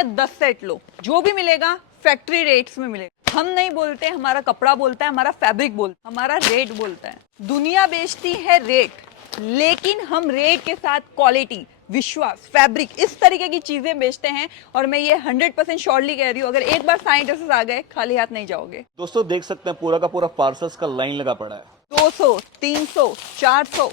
या 10 सेट लो, जो भी मिलेगा फैक्ट्री रेट्स में मिलेगा। हम नहीं बोलते, हमारा कपड़ा बोलता है, हमारा फैब्रिक बोलता है, हमारा रेट बोलता है। दुनिया बेचती है रेट, लेकिन हम रेट के साथ क्वालिटी, विश्वास, फैब्रिक, इस तरीके की चीजें बेचते हैं। और मैं ये 100% श्योरली कह रही हूँ, अगर एक बार साइन ड्रेसेस आ गए खाली हाथ नहीं जाओगे। दोस्तों देख सकते हैं पूरा का पूरा पार्सल्स का लाइन लगा पड़ा है। 200, 300, 400,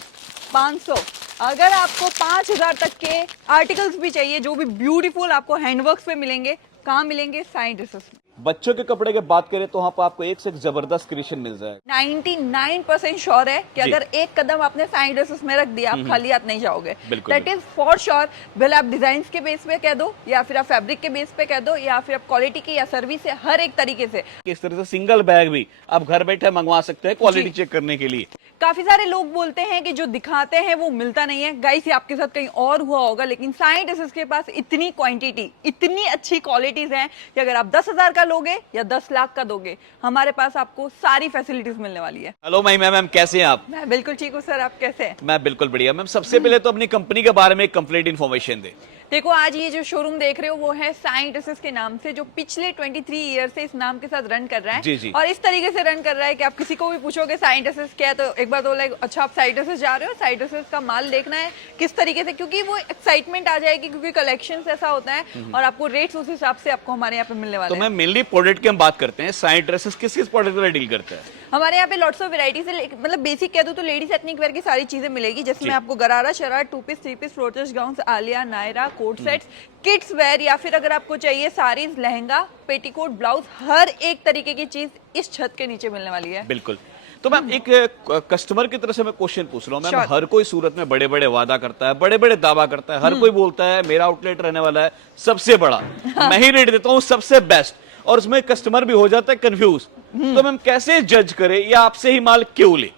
500, अगर आपको 5000 तक के आर्टिकल्स भी चाहिए, जो भी ब्यूटीफुल आपको हैंडवर्क्स पे मिलेंगे, कहाँ मिलेंगे? साइन ड्रेसेस में। बच्चों के कपड़े की बात करें तो वहां पर आपको एक से एक जबरदस्त क्रिएशन मिल जाएगा। 99% श्योर है कि अगर एक कदम आपने साइन ड्रेसेस में रख दिया, आप खाली हाथ नहीं जाओगे। That is for sure. भले आप डिजाइन के बेस पे कह दो, या फिर आप फैब्रिक के बेस पे कह दो, या फिर आप क्वालिटी की या सर्विस से, हर एक तरीके से। इस तरह से सिंगल बैग भी आप घर बैठे मंगवा सकते हैं क्वालिटी चेक करने के लिए। काफी सारे लोग बोलते हैं कि जो दिखाते हैं वो मिलता नहीं है। गाइस, ये आपके साथ कहीं और हुआ होगा, लेकिन साइन ड्रेसेस के पास इतनी क्वांटिटी, इतनी अच्छी क्वालिटीज हैं कि अगर आप 10,000 का लोगे या 10 लाख का दोगे, हमारे पास आपको सारी फैसिलिटीज मिलने वाली है। हेलो मैम, कैसे हैं आप? मैं बिल्कुल ठीक हूँ सर, आप कैसे हैं? मैं बिल्कुल बढ़िया। मैम सबसे पहले तो अपनी कंपनी के बारे में एक कंप्लीट इन्फॉर्मेशन दे। देखो, आज ये जो शोरूम देख रहे हो वो है साइन ड्रेसेस के नाम से, जो पिछले 23 ईयर से इस नाम के साथ रन कर रहा है। जी। और इस तरीके से रन कर रहा है कि आप किसी को भी पूछोगे साइन ड्रेसेस क्या है, तो एक बार तो लाइक अच्छा आप साइन ड्रेसेस जा रहे हो, साइन ड्रेसेस का माल देखना है किस तरीके से, क्योंकि वो एक्साइटमेंट आ जाएगी, क्योंकि कलेक्शन ऐसा होता है और आपको रेट्स उस हिसाब से आपको हमारे यहाँ पे मिलने वाले हैं। तो मैं मेनली प्रोडक्ट की हम बात करते हैं, साइन ड्रेसेस किस प्रोडक्ट में डील करते हैं? हमारे यहाँ पे लॉट्स ऑफ वेराइटीज है, मतलब बेसिक कह दूं तो लेडीज एथनिक वेयर की सारी चीजें मिलेगी, जिसमें आपको gharara, sharara, 2 piece, 3 piece, floaters, gowns, Alia, Naira, coat sets, kids wear, या फिर अगर आपको चाहिए साड़ीज, लहंगा, पेटीकोट, ब्लाउज, हर एक तरीके की चीज इस छत के नीचे मिलने वाली है। बिल्कुल। तो मैम एक कस्टमर की तरफ से मैं क्वेश्चन पूछ रहा हूँ मैम, Sure. हर कोई सूरत में बड़े बड़े वादा करता है, बड़े बड़े दावा करता है, हर कोई बोलता है मेरा आउटलेट रहने वाला है सबसे बड़ा, मैं ही रेट देता हूँ सबसे बेस्ट, और उसमें कस्टमर भी हो जाता है कंफ्यूज। तो मैम कैसे जज करे या आपसे ही माल क्यों ले?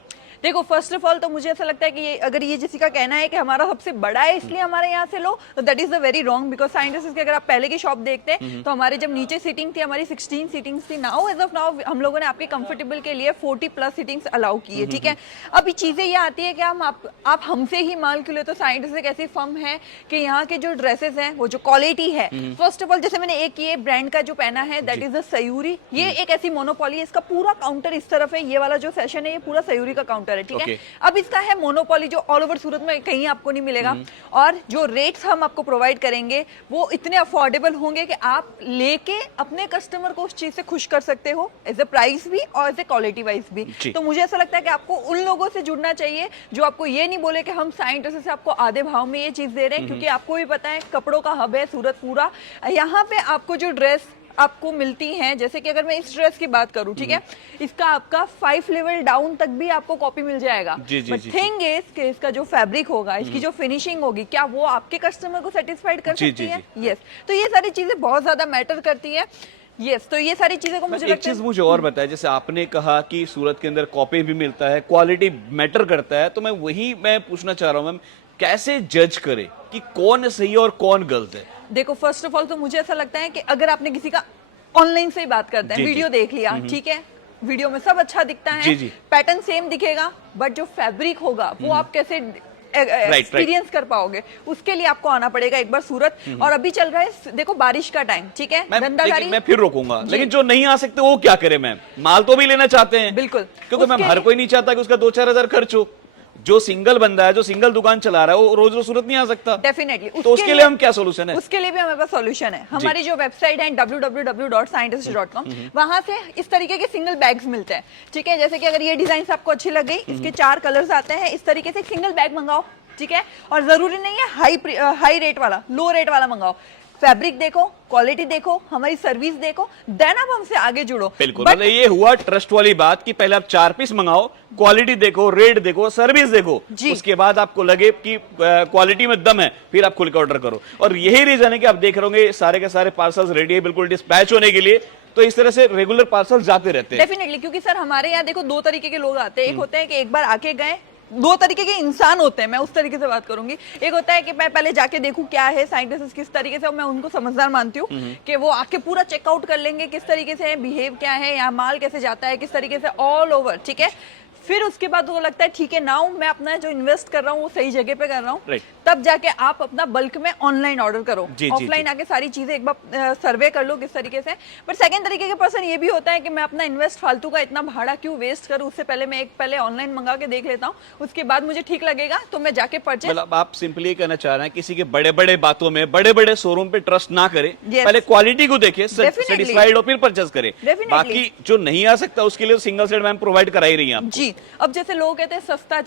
देखो, फर्स्ट ऑफ ऑल तो मुझे ऐसा लगता है कि अगर ये किसी का कहना है कि हमारा सबसे बड़ा है इसलिए हमारे यहाँ से लो, तो that is the very wrong. Because sign dresses की अगर आप पहले की शॉप देखते हैं तो हमारे जब नीचे सीटिंग थी, हमारी 16 सीटिंग्स थी। नाउ एज ऑफ नाउ हम लोगों ने आपके कंफर्टेबल के लिए 40+ सीटिंग्स अलाउ की है, ठीक है। अब ये चीजें ये आती है कि आप हमसे ही माल क्यों ले, तो साइन ड्रेसेस एक ऐसी फर्म है कि यहाँ के जो ड्रेसेस हैं, वो जो क्वालिटी है, फर्स्ट ऑफ ऑल जैसे मैंने एक ये ब्रांड का जो पहना है, दैट इज द सयूरी। ये एक ऐसी मोनोपोली है, इसका पूरा काउंटर इस तरफ है, ये वाला जो सेशन है ये पूरा सयूरी का काउंटर है, ठीक है। अब इसका है मोनोपोली, जो ऑल ओवर सूरत में कहीं आपको नहीं मिलेगा। और जो रेट्स हम आपको प्रोवाइड करेंगे वो इतने अफोर्डेबल होंगे कि आप लेके अपने कस्टमर को उस चीज से खुश कर सकते हो, एज ए प्राइस भी और एज ए क्वालिटी वाइज भी। तो मुझे ऐसा लगता है कि आपको उन लोगों से जुड़ना चाहिए जो आपको ये नहीं बोले कि हम साइन ड्रेसेस से आपको आधे भाव में ये चीज दे रहे हैं, क्योंकि आपको भी पता है कपड़ों का हब है सूरत पूरा। यहाँ पे आपको जो ड्रेस आपको मिलती हैं, जैसे कि अगर मैं इस ड्रेस की बात करूं, ठीक है, इसका आपका 5 लेवल डाउन तक भी आपको कॉपी मिल जाएगा। बट थिंग इज कि इसका जो फैब्रिक होगा, इसकी जो फिनिशिंग होगी, क्या वो आपके कस्टमर को सेटिस्फाइड कर सकती है? यस। तो ये सारी चीजें बहुत ज्यादा मैटर करती है। यस, तो ये सारी चीजें को मुझे एक चीज मुझे और बताया, जैसे आपने कहा कि सूरत के अंदर कॉपी भी मिलता है, क्वालिटी मैटर करता है, तो मैं पूछना चाह रहा हूँ मैम, कैसे जज करे कि कौन सही और कौन गलत है? देखो, फर्स्ट ऑफ ऑल तो मुझे ऐसा लगता है कि अगर आपने किसी का ऑनलाइन से ही बात करते हैं, वीडियो देख लिया, ठीक है, वीडियो में सब अच्छा दिखता है, पैटर्न सेम दिखेगा, बट जो फैब्रिक होगा वो आप कैसे एक्सपीरियंस कर पाओगे, उसके लिए आपको आना पड़ेगा एक बार सूरत। और अभी चल रहा है, देखो, बारिश का टाइम, ठीक है, धंधादारी। मैं फिर रोकूंगा, लेकिन जो नहीं आ सकते वो क्या करे मैम? माल तो भी लेना चाहते हैं। बिल्कुल, क्योंकि मैम हर कोई नहीं चाहता कि उसका 2-4 हजार खर्च हो। जो सिंगल बंदा है, जो सिंगल दुकान चला रहा है, वो रोज रोज सूरत नहीं आ सकता। डेफिनेटली। तो उसके लिए हम क्या सोल्यूशन है? उसके लिए भी हमारे पास सोल्यूशन है। हमारी जो वेबसाइट है www.scientist.com, वहां से इस तरीके के सिंगल बैग्स मिलते हैं, ठीक है। जैसे कि अगर ये डिजाइन आपको अच्छी लग गई, इसके 4 कलर्स आते हैं, इस तरीके से सिंगल बैग मंगाओ, ठीक है। और जरूरी नहीं है हाई रेट वाला, लो रेट वाला मंगाओ। फैब्रिक देखो, क्वालिटी देखो, हमारी सर्विस देखो, देन आप हमसे आगे जुड़ो। बिल्कुल, मतलब ये हुआ ट्रस्ट वाली बात कि पहले आप 4 पीस मंगाओ, क्वालिटी देखो, रेट देखो, सर्विस देखो, उसके बाद आपको लगे कि क्वालिटी में दम है, फिर आप खुल के ऑर्डर करो। और यही रीजन है कि आप देख रहे होंगे सारे के सारे पार्सल्स रेडी है बिल्कुल डिस्पैच होने के लिए। तो इस तरह से रेगुलर पार्सल जाते रहते हैं। डेफिनेटली, क्योंकि सर हमारे यहाँ देखो 2 तरीके के लोग आते हैं। एक होते हैं कि एक बार आके गए, 2 तरीके के इंसान होते हैं, मैं उस तरीके से बात करूंगी। एक होता है कि मैं पहले जाके देखूं क्या है साइन ड्रेसेस किस तरीके से, और मैं उनको समझदार मानती हूँ कि वो आके पूरा चेकआउट कर लेंगे किस तरीके से बिहेव क्या है, यहाँ माल कैसे जाता है, किस तरीके से ऑल ओवर, ठीक है। फिर उसके बाद वो लगता है ठीक है नाउ मैं अपना जो इन्वेस्ट कर रहा हूँ वो सही जगह पे कर रहा हूँ, Right. तब जाके आप अपना बल्क में ऑनलाइन ऑर्डर करो। जी, ऑफलाइन आके सारी चीजें एक बार सर्वे कर लो किस तरीके से। बट सेकंड तरीके के पर्सन ये भी होता है कि मैं अपना इन्वेस्ट फालतू का इतना भाड़ा क्यों वेस्ट करूँ, उससे पहले मैं पहले ऑनलाइन मंगा के देख लेता हूँ, उसके बाद मुझे ठीक लगेगा तो मैं जाके परचेज। मतलब आप सिंपली कहना चाह रहे हैं किसी के बड़े बड़े बातों में, बड़े बड़े शोरूम पे ट्रस्ट ना करे, Yes. पहले क्वालिटी को देखे, Definitely. सेटिस्फाइड हो फिर परचेस करे। Definitely. बाकी जो नहीं आ सकता उसके लिए सिंगल सेट मैम प्रोवाइड करा ही रही हैं आप। जी, अब जैसे लोग कहते हैं सस्ता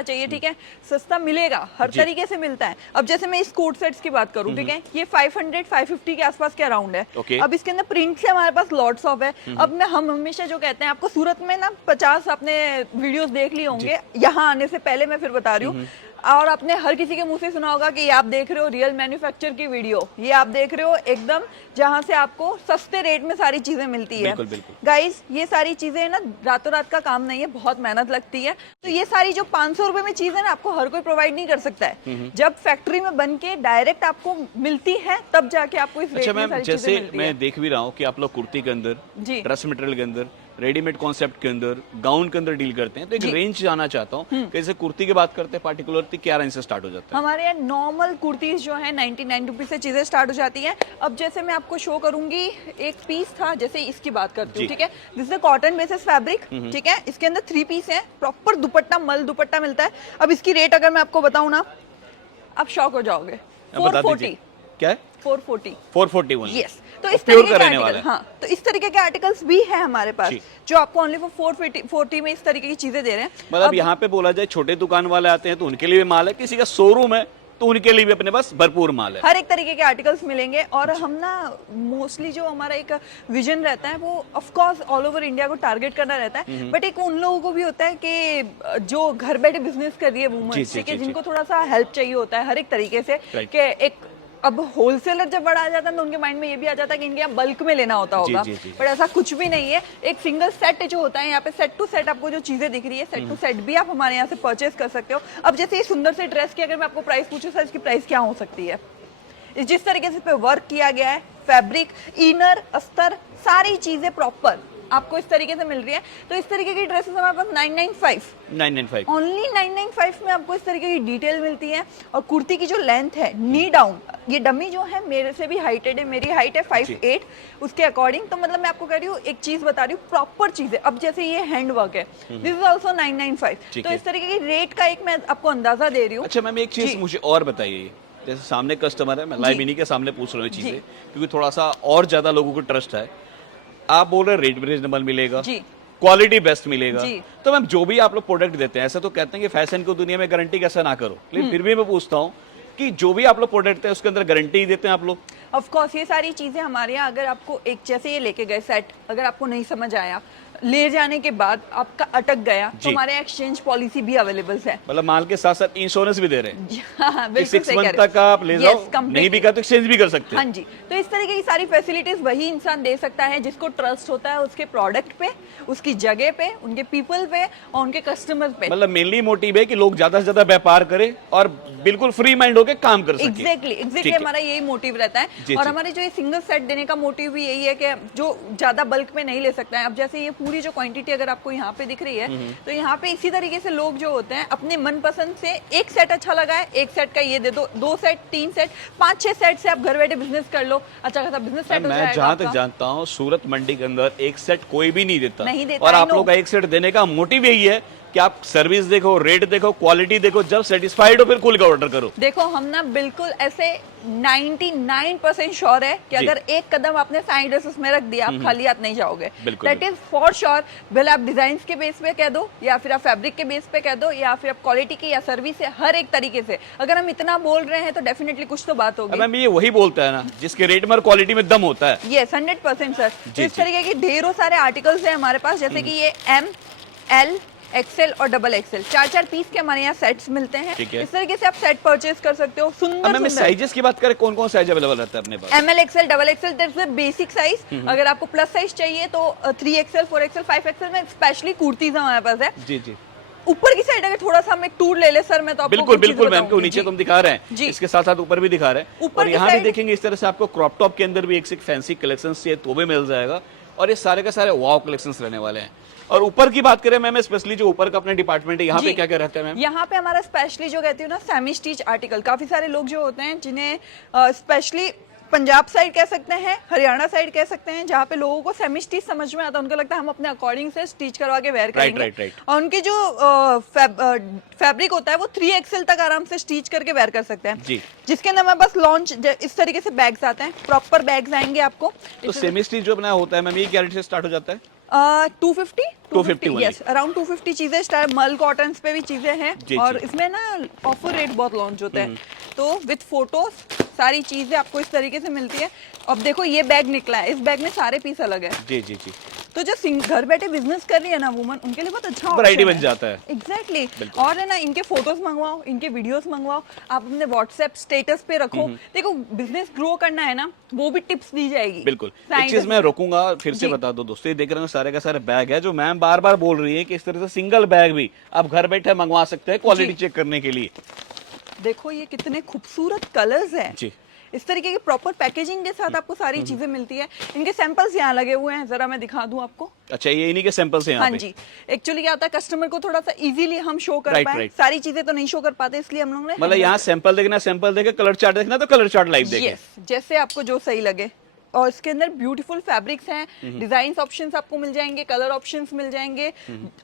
चाहिए, ठीक है, सस्ता मिलेगा, हर जी। तरीके से मिलता है। अब जैसे मैं इस कोट सेट्स की बात करूं, ठीक है, ये 500 550 के आसपास के अराउंड है। Okay. अब इसके अंदर प्रिंट से हमारे पास लॉट्स ऑफ है। अब हम हमेशा जो कहते हैं, आपको सूरत में ना 50 आपने वीडियोस देख लिए होंगे, यहाँ आने से पहले मैं फिर बता रही हूँ, और आपने हर किसी के मुंह से सुना होगा कि ये आप देख रहे हो रियल मैन्युफैक्चर की वीडियो, ये आप देख रहे हो एकदम जहां से आपको सस्ते रेट में सारी चीजें मिलती है। बिल्कुल, बिल्कुल। गाइस ये सारी चीजें ना रातों रात का काम नहीं है, बहुत मेहनत लगती है। तो ये सारी जो 500 रुपए में चीज है ना, आपको हर कोई प्रोवाइड नहीं कर सकता है। जब फैक्ट्री में बन के डायरेक्ट आपको मिलती है, तब जाके आपको इस अच्छा रेट में मैम, सारी चीजें जैसे मिलती मैं है। देख भी रहा हूँ कि आप लोग कुर्ती के अंदर, जी। ड्रेस मटेरियल के अंदर, रेडीमेड कॉन्सेप्ट के अंदर, गाउन के अंदर डील करते हैं, तो एक जी। रेंज जानना चाहता हूँ कि जैसे कुर्ती की बात करते हैं पार्टिकुलरली क्या रेंज से स्टार्ट हो जाता है? हमारे यहाँ नॉर्मल कुर्तीज जो है 99 रुपीज से चीजें स्टार्ट हो जाती हैं। अब जैसे मैं आपको शो करूंगी, एक पीस था, जैसे इसकी बात करती हूँ, जी। ठीक है, this is cotton basis fabric, ठीक है, इसके अंदर 3 पीस है, प्रॉपर दुपट्टा, मल दुपट्टा मिलता है। अब इसकी रेट अगर मैं आपको बताऊं ना, आप शॉक हो जाओगे। अब बता दीजिए 440 क्या है? 440 441। यस। तो और इस प्योर तरीके का के रहने आर्टिकल, वाला है। हाँ, तो इस तरीके के आर्टिकल्स भी है हमारे पास, जी। जो आपको ओनली फॉर 440 में इस तरीके की चीजें दे रहे हैं। मतलब अब यहाँ पे बोला जाए छोटे दुकान वाले आते हैं तो उनके लिए भी माल है, किसी का शोरूम है तो उनके लिए भी अपने पास भरपूर माल है। हर एक तरीके के आर्टिकल्स मिलेंगे। और हम ना मोस्टली जो हमारा एक विजन रहता है वो of course all over India को टारगेट करना रहता है, बट एक उन लोगों को भी होता है कि जो घर बैठे बिजनेस कर रही है जी, वुमन, जी, ठीक है, जी, जिनको थोड़ा सा हेल्प चाहिए होता है हर एक तरीके से, Right. कि एक अब होलसेलर जब बड़ा आ जाता है तो उनके माइंड में ये भी आ जाता है कि इनके यहाँ बल्क में लेना होता होगा, जी, जी। बट ऐसा कुछ भी नहीं है। एक सिंगल सेट जो होता है यहाँ पे, सेट टू सेट आपको जो चीजें दिख रही है, सेट टू सेट भी आप हमारे यहाँ से परचेस कर सकते हो। अब जैसे ये सुंदर से ड्रेस की अगर मैं आपको प्राइस पूछूं, सर इसकी प्राइस क्या हो सकती है? जिस तरीके से इस पे वर्क किया गया है, फैब्रिक, इनर, अस्तर, सारी चीजें प्रॉपर आपको इस तरीके से मिल रही है। तो इस तरीके की ड्रेसेस हमारे पास 995 ओनली 995 में आपको इस तरीके की डिटेल मिलती है। और कुर्ती की जो लेंथ है, नी डाउन, ये डमी जो है मेरे से भी हाइटेड है, मेरी हाइट है 5'8", उसके अकॉर्डिंग। तो मतलब मैं आपको कह रही हूँ, एक चीज बता रही हूँ, प्रॉपर चीज है। अब जैसे ये हैंड वर्क है, दिस इज ऑल्सो 995। तो इस तरीके की रेट का एक मैं आपको अंदाजा दे रही हूँ। अच्छा मैम, एक चीज मुझे और बताइए, जैसे सामने कस्टमर है, मैं लाइव इन्हीं के सामने पूछ रहा हूँ ये चीजें, क्योंकि थोड़ा सा और ज्यादा लोगों को ट्रस्ट है। आप बोल रहे रेट भी रीजनेबल मिलेगा, जी, क्वालिटी बेस्ट मिलेगा, जी। तो मैम जो भी आप लोग प्रोडक्ट देते हैं, ऐसा तो कहते हैं कि फैशन को दुनिया में गारंटी कैसे ना करो, लेकिन फिर भी मैं पूछता हूँ कि जो भी आप लोग प्रोडक्ट देते हैं उसके अंदर गारंटी देते हैं आप लोग? ऑफ कोर्स ये सारी चीजें हमारे यहाँ, अगर आपको एक जैसे ये लेके गए सेट, अगर आपको नहीं समझ आया, ले जाने के बाद आपका अटक गया, तो जी। हमारे एक्सचेंज पॉलिसी भी अवेलेबल है। मतलब माल के साथ साथ इंश्योरेंस भी दे रहे हैं हाँ, कि बिल्कुल 6 सही मंथ कह रहे तक आप ले हो। जाओ, Yes, completely। नहीं बिका तो एक्सचेंज भी कर सकते हाँ हैं। जी, तो इस तरीके की सारी फैसिलिटीज वही इंसान दे सकता है जिसको ट्रस्ट होता है उसके प्रोडक्ट पे, उसकी जगह पे, उनके पीपल पे और उनके कस्टमर पे। मतलब मेनली मोटिव है कि लोग ज्यादा से ज्यादा व्यापार करें और बिल्कुल फ्री माइंड होकर काम कर सके। एग्जैक्टली हमारा यही मोटिव रहता है। जी, और जी। हमारे जो ये सिंगल सेट देने का मोटिव भी यही है कि जो ज्यादा बल्क में नहीं ले सकता है। अब जैसे ये पूरी जो क्वांटिटी अगर आपको यहाँ पे दिख रही है, तो यहाँ पे इसी तरीके से लोग जो होते हैं अपने मनपसंद से, एक सेट अच्छा लगा है, एक सेट का ये दे दो, 2 सेट, 3 सेट, 5-6 सेट से आप घर बैठे बिजनेस कर लो, अच्छा खासा बिजनेस सेट हो मैं जाएगा जहां तक आपका। जानता हूं, सूरत मंडी के अंदर एक सेट कोई भी नहीं देता, नहीं देता, और I आप know। लोग का एक सेट देने का मोटिव यही है कि आप सर्विस देखो, रेट देखो, क्वालिटी देखो, जब सेटिस्फाइड हो फिर खुल का ऑर्डर करो। देखो हम ना बिल्कुल ऐसे 99% श्योर है कि जी। अगर एक कदम आपने साइड ड्रेसेस में रख दिया, आप खाली हाथ नहीं जाओगे। बिल्कुल, दैट इज फॉर श्योर। भले आप डिजाइन के बेस पे कह दो, या फिर आप फैब्रिक के बेस पे कह दो, या फिर आप क्वालिटी की या सर्विस से, हर एक तरीके से अगर हम इतना बोल रहे हैं तो डेफिनेटली कुछ तो बात होगी। मैम ये वही बोलता है ना जिसके रेट में और क्वालिटी में दम होता है। Yes, 100% sir. तो जी, इस जी। तरीके के ढेरों सारे आर्टिकल्स हैं हमारे पास, जैसे कि ये M, L, XL और XXL 4-4 पीस के हमारे यहाँ सेट्स मिलते हैं। ठीक है। इस तरीके से आप सेट परचेज कर सकते हो। सुंदर मैम सुंदर साइजेस की बात करें, कौन कौन साइज अवेलेबल रहता है अपने पास? ML, XL, XXL, that's the basic size. अगर आपको प्लस साइज चाहिए तो 3XL, 4XL, 5XL में स्पेशली कुर्तीज हमारे पास है। जी जी, ऊपर की साइड अगर थोड़ा सा हम एक टूर ले ले सर, मैं तो आपको बिल्कुल कुछ चीजें बिल्कुल मैम, को बताऊंगी। नीचे जी। तुम दिखा रहे हैं, जी। इसके साथ साथ ऊपर भी दिखा रहे हैं। ऊपर और की यहाँ भी साइड- देखेंगे इस तरह से आपको क्रॉप टॉप के अंदर भी एक से एक फैंसी कलेक्शन चाहिए तो भी मिल जाएगा, और ये सारे के सारे वाव कलेक्शंस रहने वाले हैं। और ऊपर की बात करें मैम, स्पेशली जो ऊपर का अपने डिपार्टमेंट है, यहाँ पे जी। क्या क्या रहता है मैम? यहाँ पे हमारा स्पेशली जो कहती हूँ ना सेमी स्टिच आर्टिकल, काफी सारे लोग जो होते हैं जिन्हें स्पेशली पंजाब साइड कह सकते हैं, हरियाणा साइड कह सकते हैं, जहाँ पे लोगों को सेमी स्टिच समझ में आता है, उनको लगता है हम अपने अकॉर्डिंग से स्टिच करवा के वेयर करेंगे। राइट। और उनकी जो फैब्रिक होता है वो 3XL तक आराम से स्टिच करके वेयर कर सकते हैं जी। जिसके अंदर हमारे पास लॉन्च इस तरीके से बैग्स आते हैं, प्रॉपर बैग्स आएंगे आपको। तो सेमी स्टिच जो अपना होता है मैम, ये क्या रेट से स्टार्ट हो जाता है? 250 only। यस, अराउंड 250 चीजें स्टार्ट, मल कॉटन पे भी चीजें हैं। जी, और जी। इसमें ना ऑफर रेट बहुत लॉन्च होते हैं, तो विद फोटोज सारी चीजें आपको इस तरीके से मिलती है। अब देखो ये बैग निकला है, इस बैग में सारे पीस अलग है, जी। तो जो घर बैठे बिजनेस कर रही है ना वुमन, उनके लिए बहुत अच्छा वैरायटी बन जाता है। एग्जैक्टली। बिल्कुल। और है ना, इनके फोटोज मंगवाओ, इनके वीडियोस मंगवाओ, आप अपने व्हाट्सएप स्टेटस पे रखो। देखो बिजनेस ग्रो करना है ना, वो भी टिप्स दी जाएगी। बिल्कुल। एक चीज मैं रोकूंगा, फिर से जी। बता दो दोस्तों, ये देख रहे हो सारे का सारे बैग है जो मैम बार बार बोल रही है कि इस तरह से सिंगल बैग भी आप घर बैठे मंगवा सकते हैं क्वालिटी जी। चेक करने के लिए। देखो ये कितने खूबसूरत कलर्स हैं। जी। इस तरीके की प्रॉपर पैकेजिंग के साथ आपको सारी चीजें मिलती है। इनके सैंपल्स यहाँ लगे हुए हैं, जरा मैं दिखा दूं आपको। अच्छा, ये इन्हीं के सैंपल्स हैं यहाँ हाँ पे? जी। एक्चुअली क्या होता है, कस्टमर को थोड़ा सा इजीली हम शो कर पाए, राइट। सारी चीजें तो नहीं शो कर पाते, इसलिए हम लोग ने मतलब यहाँ सैंपल देखना, सैंपल देखे, कलर चार्ट देखना तो कलर चार्ट लाइव देखे। यस, जैसे आपको जो सही लगे। और इसके अंदर ब्यूटीफुल फैब्रिक्स हैं, डिजाइन ऑप्शंस आपको मिल जाएंगे, कलर ऑप्शंस मिल जाएंगे।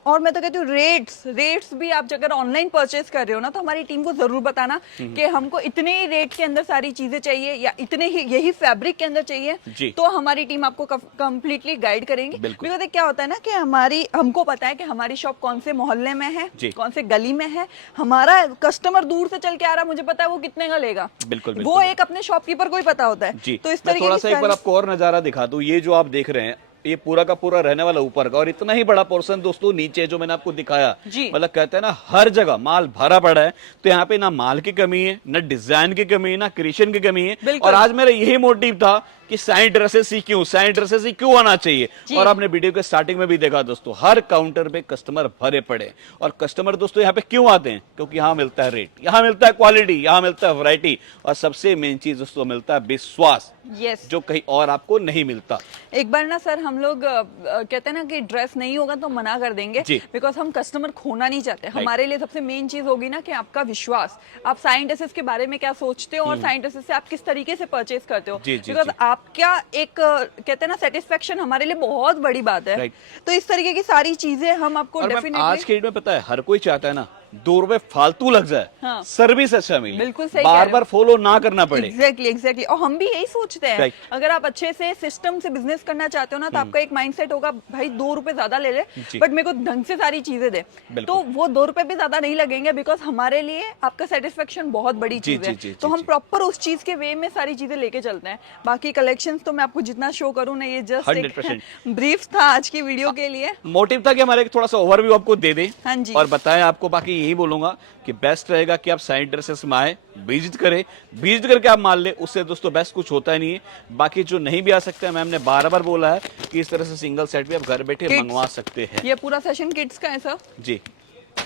और मैं तो कहती हूँ रेट्स भी आप अगर ऑनलाइन परचेज कर रहे हो ना, तो हमारी टीम को जरूर बताना कि हमको इतने ही रेट के अंदर सारी चीजें चाहिए या इतने ही यही फैब्रिक के अंदर चाहिए, जी। तो हमारी टीम आपको कंप्लीटली गाइड करेंगी। बिल्कुल। बिकॉज क्या होता है ना कि हमको पता है कि हमारी शॉप कौन से मोहल्ले में है, जी। कौन से गली में है। हमारा कस्टमर दूर से चल के आ रहा है, मुझे पता है वो कितने का लेगा। बिल्कुल। वो एक अपने शॉपकीपर को ही पता होता है। जी। तो इस मैं तरीके थोड़ा की सा एक बार सारी- आपको और नजारा दिखा दूं। ये जो आप देख रहे हैं, ये पूरा का पूरा रहने वाला ऊपर का, और इतना ही बड़ा पोर्शन दोस्तों नीचे जो मैंने आपको दिखाया, जी। मतलब कहते हैं ना हर जगह माल भरा पड़ा है। तो यहाँ पे ना माल की कमी है, ना डिजाइन की कमी है, ना क्रिएशन की कमी है। बिल्कुल। और आज मेरा यही मोटिव था कि साइड ड्रेसेस ही क्यों आना चाहिए। जी। और आपने वीडियो के स्टार्टिंग में भी देखा दोस्तों, हर काउंटर पे कस्टमर भरे पड़े। और कस्टमर दोस्तों यहाँ पे क्यों आते हैं? क्योंकि यहाँ मिलता है रेट, यहाँ मिलता है क्वालिटी, यहाँ मिलता है वैरायटी, और सबसे मेन चीज दोस्तों मिलता है विश्वास, यस। जो कहीं और आपको नहीं मिलता। एक बार ना सर, हम लोग कहते हैं ना कि ड्रेस नहीं होगा तो मना कर देंगे, जी। बिकॉज हम कस्टमर खोना नहीं चाहते। हमारे लिए सबसे मेन चीज होगी ना कि आपका विश्वास, आप साइन ड्रेसेस के बारे में क्या सोचते हो और साइन ड्रेसेस से आप किस तरीके से परचेज करते हो। जी, जी, बिकॉज जी। आपका एक कहते हैं ना सेटिस्फेक्शन हमारे लिए बहुत बड़ी बात है। Right। तो इस तरीके की सारी चीजें हम आपको और मैम, डेफिनेटली आज के डेट में पता है हर कोई चाहता है ना 2 रुपए फालतू लग जाए, हाँ। सर्विस अच्छा मिले, बिल्कुल सही कह बार रहे हो। बार फॉलो ना करना पड़े। एग्जैक्टली। और हम भी यही सोचते हैं। Right। अगर आप अच्छे से सिस्टम से बिजनेस करना चाहते हो ना, तो आपका एक माइंडसेट होगा, भाई 2 रुपए ज्यादा ले ले, जी। बट मेरे को ढंग से सारी चीजें दे। बिल्कुल। तो वो 2 रुपए भी ज्यादा नहीं लगेंगे, बिकॉज हमारे लिए आपका सेटिस्फेक्शन बहुत बड़ी जी, चीज है। जी, जी, तो जी, हम जी। प्रॉपर उस चीज के वे में सारी चीजें लेके चलते हैं। बाकी कलेक्शंस तो मैं आपको जितना शो करूँ ना, ये जस्ट 100%। एक ब्रीफ था आज की वीडियो के लिए। मोटिव था कि हमारे थोड़ा सा ओवरव्यू आपको दे दें, हाँ जी। और बताएं आपको। बाकी यही बोलूंगा कि बेस्ट रहेगा कि आप साइड ड्रेसेस में आए, विजिट करें, विजिट करके आप मान ले, उससे दोस्तों बेस्ट कुछ होता ही नहीं है। बाकी जो नहीं भी आ सकता है, मैम ने बार बार बोला है कि इस तरह से सिंगल सेट भी आप घर बैठे Kids। मंगवा सकते हैं। ये पूरा सेशन किड्स का है सर। जी।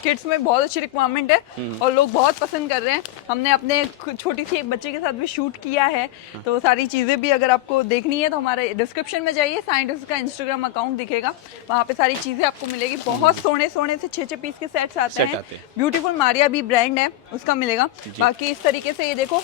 किड्स में बहुत अच्छी रिक्वायरमेंट है और लोग बहुत पसंद कर रहे हैं। हमने अपने छोटी सी एक बच्चे के साथ भी शूट किया है, तो सारी चीज़ें भी अगर आपको देखनी है तो हमारे डिस्क्रिप्शन में जाइए, साइंटिस्ट का इंस्टाग्राम अकाउंट दिखेगा, वहाँ पे सारी चीज़ें आपको मिलेगी। बहुत सोने सोने से 6 पीस के सेट्स आते सेट हैं। आते हैं। ब्यूटीफुल मारिया भी ब्रांड है, उसका मिलेगा। बाकी इस तरीके से ये देखो,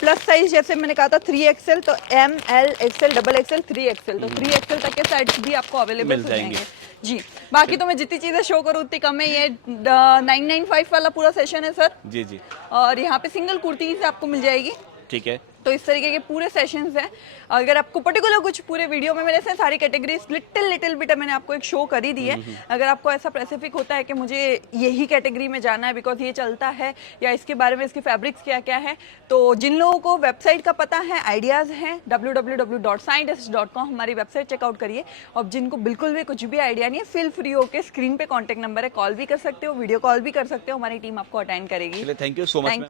प्लस साइज जैसे मैंने कहा था 3XL, तो ML XL XXL 3XL, तो 3XL तक के साइज भी आपको अवेलेबल मिल हो जाएंगे। जाएंगे। जी। बाकी तो मैं जितनी चीजें शो करूँ उतनी कम है। ये 995 वाला पूरा सेशन है सर, जी जी। और यहाँ पे सिंगल कुर्तीज आपको मिल जाएगी। ठीक है। तो इस तरीके के पूरे सेशंस हैं। अगर आपको पर्टिकुलर कुछ पूरे वीडियो में मैंने से सारी कैटेगरीज लिटिल बिट मैंने आपको एक शो कर ही दी है। अगर आपको ऐसा स्पेसिफिक होता है कि मुझे यही कैटेगरी में जाना है बिकॉज ये चलता है, या इसके बारे में इसके फैब्रिक्स क्या क्या है, तो जिन लोगों को वेबसाइट का पता है, आइडियाज़ हैं, www.scientist.com हमारी वेबसाइट चेकआउट करिए। और जिनको बिल्कुल भी कुछ भी आइडिया नहीं है, फील फ्री होकर स्क्रीन पे कॉन्टैक्ट नंबर है, कॉल भी कर सकते हो, वीडियो कॉल भी कर सकते हो, हमारी टीम आपको अटेंड करेगी। चलिए, थैंक यू सो मच।